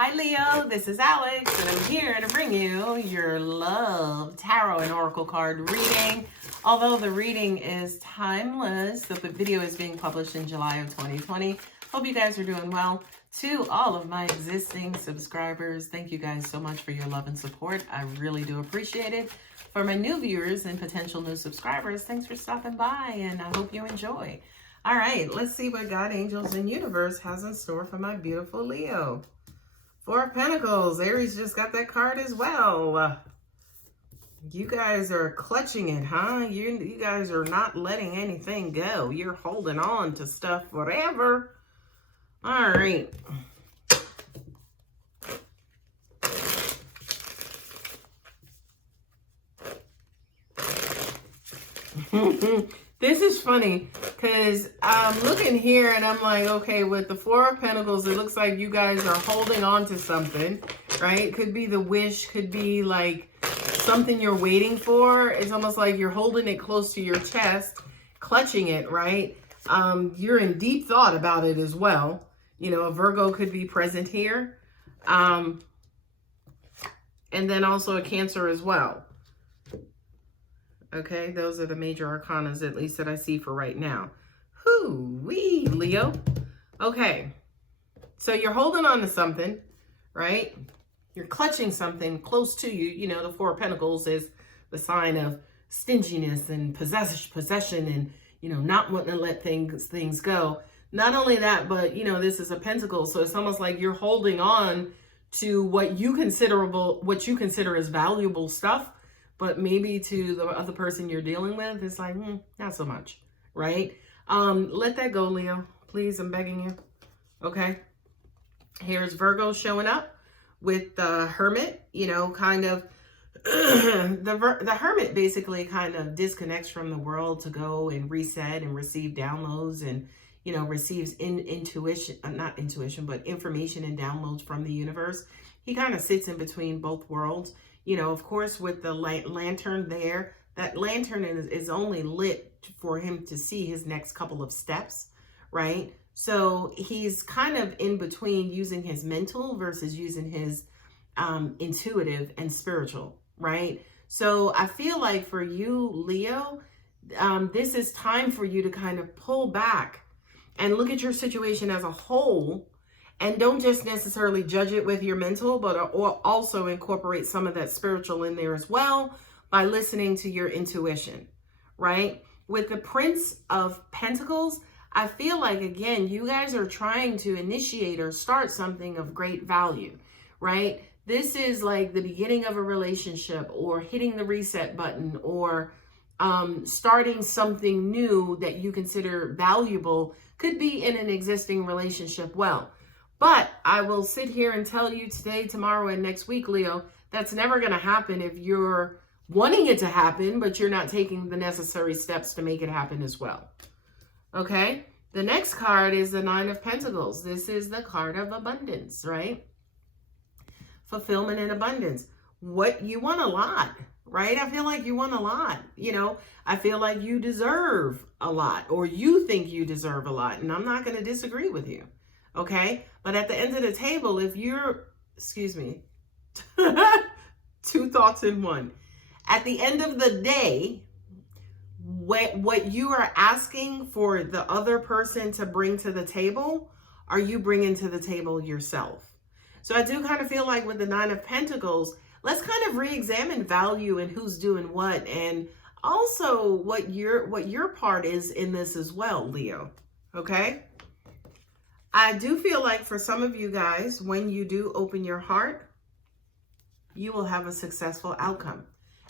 Hi Leo, this is Alex, and I'm here to bring you your love tarot and oracle card reading. Although the reading is timeless, the video is being published in July of 2020. Hope you guys are doing well. To all of my existing subscribers, thank you guys so much for your love and support. I really do appreciate it. For my new viewers and potential new subscribers, thanks for stopping by, and I hope you enjoy. All right, let's see what God, angels, and universe has in store for my beautiful Leo. Four of Pentacles. Aries just got that card as well. You guys are clutching it, huh? You guys are not letting anything go. You're holding on to stuff forever. All right. This is funny because I'm looking here and I'm like, okay, with the Four of Pentacles, it looks like you guys are holding on to something, right? Could be the wish, could be like something you're waiting for. It's almost like you're holding it close to your chest, clutching it, right? You're in deep thought about it as well. You know, a Virgo could be present here. And then also a Cancer as well. Okay, those are the major arcanas, at least that I see for right now. Hoo-wee, Leo. Okay, so you're holding on to something, right? You're clutching something close to you. You know, the Four of Pentacles is the sign of stinginess and possession and, you know, not wanting to let things go. Not only that, but, you know, this is a pentacle, so it's almost like you're holding on to what you consider as valuable stuff. But maybe to the other person you're dealing with, it's like, not so much, right? Let that go, Leo. Please, I'm begging you. Okay. Here's Virgo showing up with the Hermit, you know, kind of, the Hermit basically kind of disconnects from the world to go and reset and receive downloads and, you know, receives information and downloads from the universe. He kind of sits in between both worlds. You know, of course, with the lantern there, that lantern is only lit for him to see his next couple of steps, right? So he's kind of in between using his mental versus using his intuitive and spiritual, right? So I feel like for you, Leo, this is time for you to kind of pull back and look at your situation as a whole. And don't just necessarily judge it with your mental, but also incorporate some of that spiritual in there as well by listening to your intuition, right? With the Prince of Pentacles, I feel like, again, you guys are trying to initiate or start something of great value, right? This is like the beginning of a relationship or hitting the reset button or starting something new that you consider valuable. Could be in an existing relationship well. But I will sit here and tell you today, tomorrow, and next week, Leo, that's never going to happen if you're wanting it to happen, but you're not taking the necessary steps to make it happen as well. Okay? The next card is the Nine of Pentacles. This is the card of abundance, right? Fulfillment and abundance. What you want a lot, right? I feel like you want a lot. You know, I feel like you deserve a lot, or you think you deserve a lot, and I'm not going to disagree with you. Okay, but at the end of the table, if you're, excuse me, two thoughts in one. At the end of the day, what you are asking for the other person to bring to the table, are you bringing to the table yourself? So I do kind of feel like with the Nine of Pentacles, let's kind of re-examine value and who's doing what, and also what your part is in this as well, Leo. Okay. I do feel like for some of you guys, when you do open your heart, you will have a successful outcome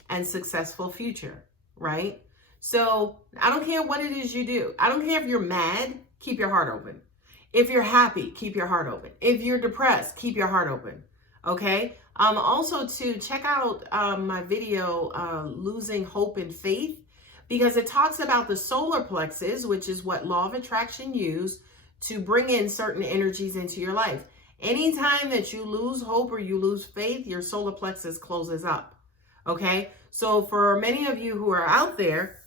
and successful future, right? So I don't care what it is you do. I don't care if you're mad, keep your heart open. If you're happy, keep your heart open. If you're depressed, keep your heart open, okay? Also to check out my video, Losing Hope and Faith, because it talks about the solar plexus, which is what Law of Attraction use to bring in certain energies into your life. Anytime that you lose hope or you lose faith, your solar plexus closes up. Okay? So for many of you who are out there,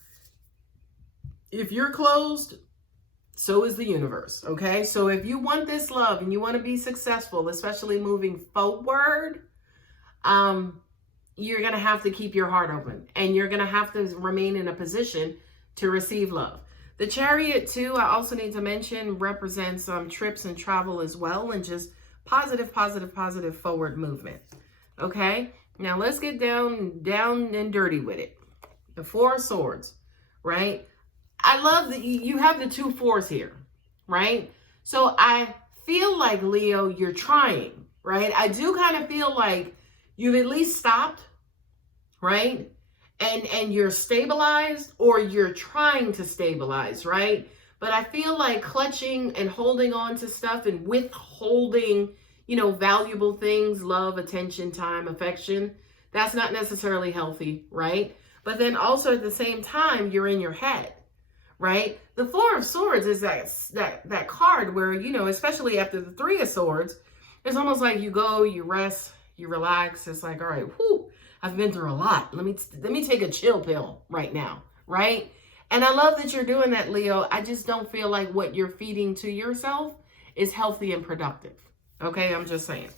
if you're closed, So is the universe, okay? So if you want this love and you want to be successful, especially moving forward, you're going to have to keep your heart open, and you're going to have to remain in a position to receive love. The Chariot too, I also need to mention, represents trips and travel as well, and just positive forward movement. Okay, now let's get down and dirty with it. The Four of Swords, right? I love that you have the 2 4s here, right? So I feel like, Leo, you're trying, right? I do kind of feel like you've at least stopped, right? And you're stabilized, or you're trying to stabilize, right? But I feel like clutching and holding on to stuff and withholding, valuable things, love, attention, time, affection, that's not necessarily healthy, right? But then also at the same time, you're in your head, right? The Four of Swords is that card where, especially after the Three of Swords, it's almost like you go, you rest, you relax. It's like, all right, whew, I've been through a lot. Let me take a chill pill right now, right? And I love that you're doing that, Leo. I just don't feel like what you're feeding to yourself is healthy and productive. Okay, I'm just saying.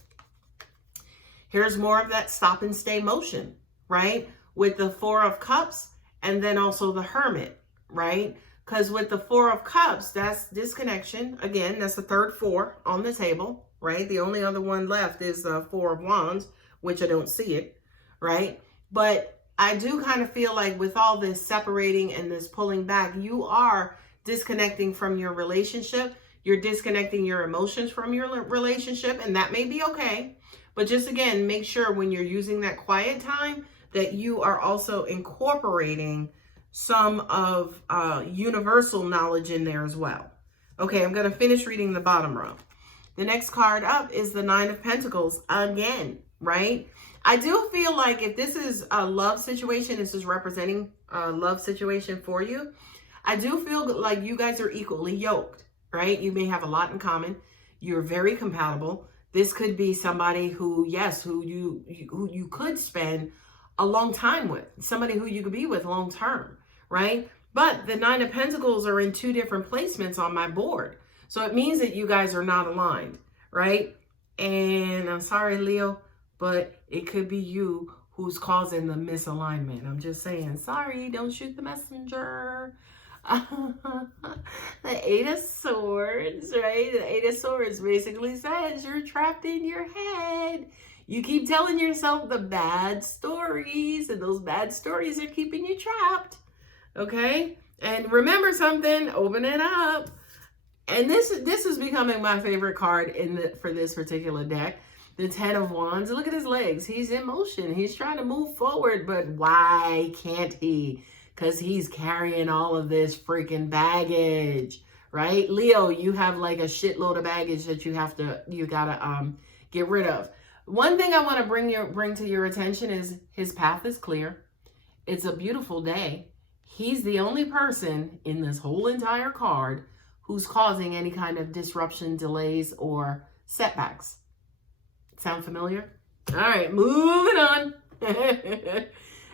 Here's more of that stop and stay motion, right? With the Four of Cups and then also the Hermit, right? Because with the Four of Cups, that's disconnection. Again, that's the third 4 on the table, right? The only other one left is the Four of Wands, which I don't see it, right? But I do kind of feel like with all this separating and this pulling back, you are disconnecting from your relationship. You're disconnecting your emotions from your relationship, and that may be okay. But just again, make sure when you're using that quiet time that you are also incorporating some of universal knowledge in there as well. Okay, I'm going to finish reading the bottom row. The next card up is the Nine of Pentacles again, right? I do feel like if this is a love situation, this is representing a love situation for you. I do feel like you guys are equally yoked, right? You may have a lot in common. You're very compatible. This could be somebody who, yes, who you could spend a long time with, somebody who you could be with long term, right? But the Nine of Pentacles are in 2 different placements on my board. So it means that you guys are not aligned, right? And I'm sorry, Leo, but it could be you who's causing the misalignment. I'm just saying, sorry, don't shoot the messenger. The Eight of Swords, right? The Eight of Swords basically says you're trapped in your head. You keep telling yourself the bad stories, and those bad stories are keeping you trapped. Okay? And remember something, open it up. And this is becoming my favorite card for this particular deck. The Ten of Wands. Look at his legs. He's in motion. He's trying to move forward, but why can't he? Because he's carrying all of this freaking baggage, right? Leo, you have like a shitload of baggage that you gotta get rid of. One thing I want to bring to your attention is his path is clear. It's a beautiful day. He's the only person in this whole entire card who's causing any kind of disruption, delays, or setbacks. Sound familiar? All right, moving on.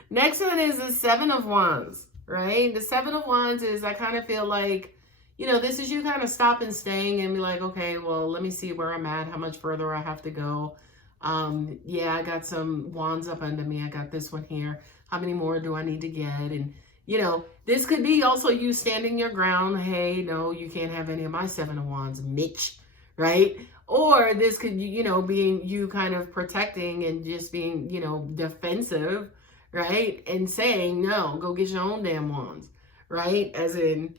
Next one is the Seven of Wands, right? The Seven of Wands is, I kind of feel like, this is you kind of stop and staying and be like, okay, well, let me see where I'm at, how much further I have to go. Yeah, I got some wands up under me. I got this one here. How many more do I need to get? And, this could be also you standing your ground. Hey, no, you can't have any of my Seven of Wands, Mitch, right? Or this could, being you kind of protecting and just being, defensive, right? And saying, no, go get your own damn wands, right? As in,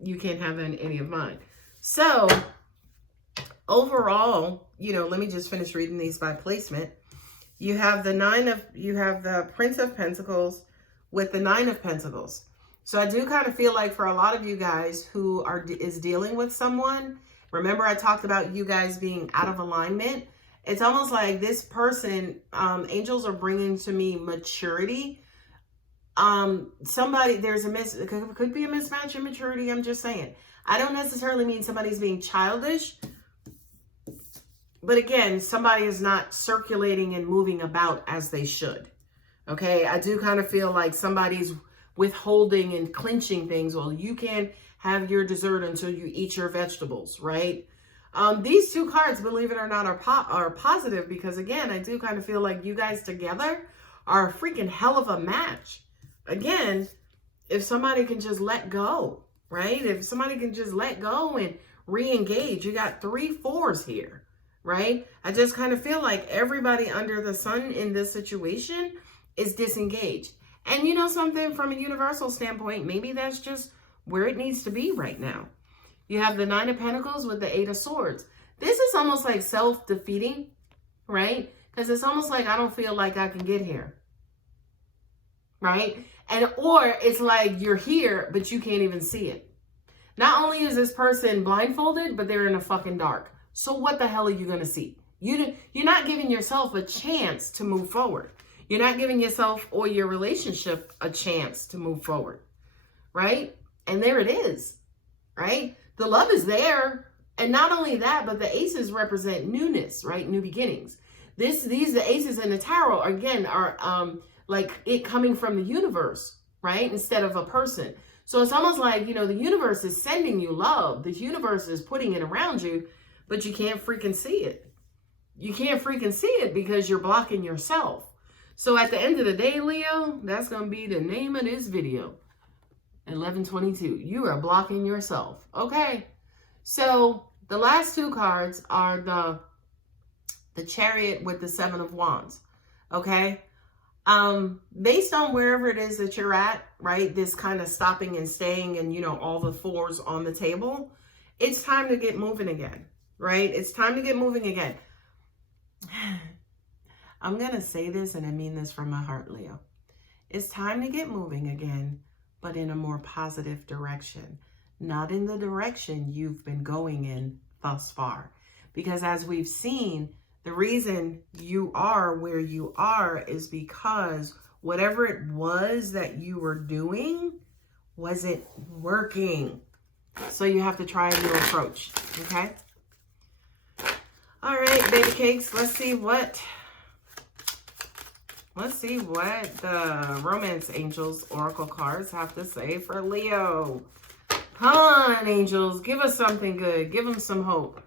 you can't have any of mine. So overall, let me just finish reading these by placement. You have the Prince of Pentacles with the Nine of Pentacles. So I do kind of feel like for a lot of you guys who is dealing with someone, remember I talked about you guys being out of alignment. It's almost like this person, angels are bringing to me maturity. It could be a mismatch in maturity. I'm just saying. I don't necessarily mean somebody's being childish. But again, somebody is not circulating and moving about as they should. Okay, I do kind of feel like somebody's withholding and clinching things. Well, you can't have your dessert until you eat your vegetables, right? These two cards, believe it or not, are positive because, again, I do kind of feel like you guys together are a freaking hell of a match. Again, if somebody can just let go, right? If somebody can just let go and re-engage, you got 3 4s here, right? I just kind of feel like everybody under the sun in this situation is disengaged. And you know something, from a universal standpoint, maybe that's just where it needs to be right now. You have the 9 of Pentacles with the 8 of Swords. This is almost like self-defeating, right? Because it's almost like I don't feel like I can get here, right? And or it's like you're here, but you can't even see it. Not only is this person blindfolded, but they're in the fucking dark. So what the hell are you going to see? You're not giving yourself a chance to move forward. You're not giving yourself or your relationship a chance to move forward, right? And there it is, right? The love is there. And not only that, but the aces represent newness, right? New beginnings. The aces in the tarot, again, are like it coming from the universe, right? Instead of a person. So it's almost like, you know, the universe is sending you love. The universe is putting it around you, but you can't freaking see it. You can't freaking see it because you're blocking yourself. So at the end of the day, Leo, that's going to be the name of this video. 1122. You are blocking yourself. Okay. So the last 2 cards are the Chariot with the 7 of Wands. Okay. Based on wherever it is that you're at, right? This kind of stopping and staying and, you know, all the 4s on the table. It's time to get moving again, right? It's time to get moving again. I'm going to say this, and I mean this from my heart, Leo. It's time to get moving again, but in a more positive direction, not in the direction you've been going in thus far. Because as we've seen, the reason you are where you are is because whatever it was that you were doing wasn't working. So you have to try a new approach, okay? All right, baby cakes, let's see what the Romance Angels Oracle cards have to say for Leo. Come on, angels. Give us something good. Give them some hope.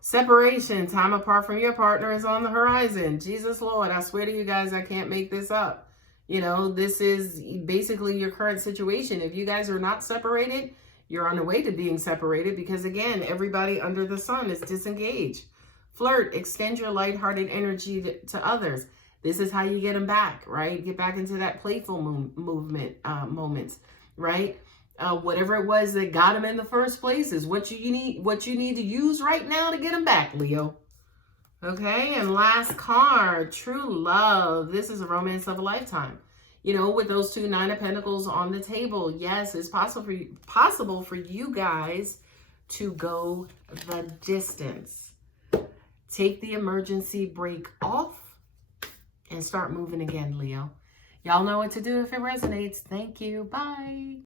Separation, time apart from your partner is on the horizon. Jesus Lord, I swear to you guys, I can't make this up. You know, this is basically your current situation. If you guys are not separated, you're on the way to being separated because, again, everybody under the sun is disengaged. Flirt, extend your lighthearted energy to others. This is how you get them back, right? Get back into that playful moments, right? Whatever it was that got them in the first place is what you need to use right now to get them back, Leo. Okay, and last card, true love. This is a romance of a lifetime. You know, with those 2 9 of Pentacles on the table, yes, it's possible for you guys to go the distance. Take the emergency brake off and start moving again, Leo. Y'all know what to do if it resonates. Thank you. Bye.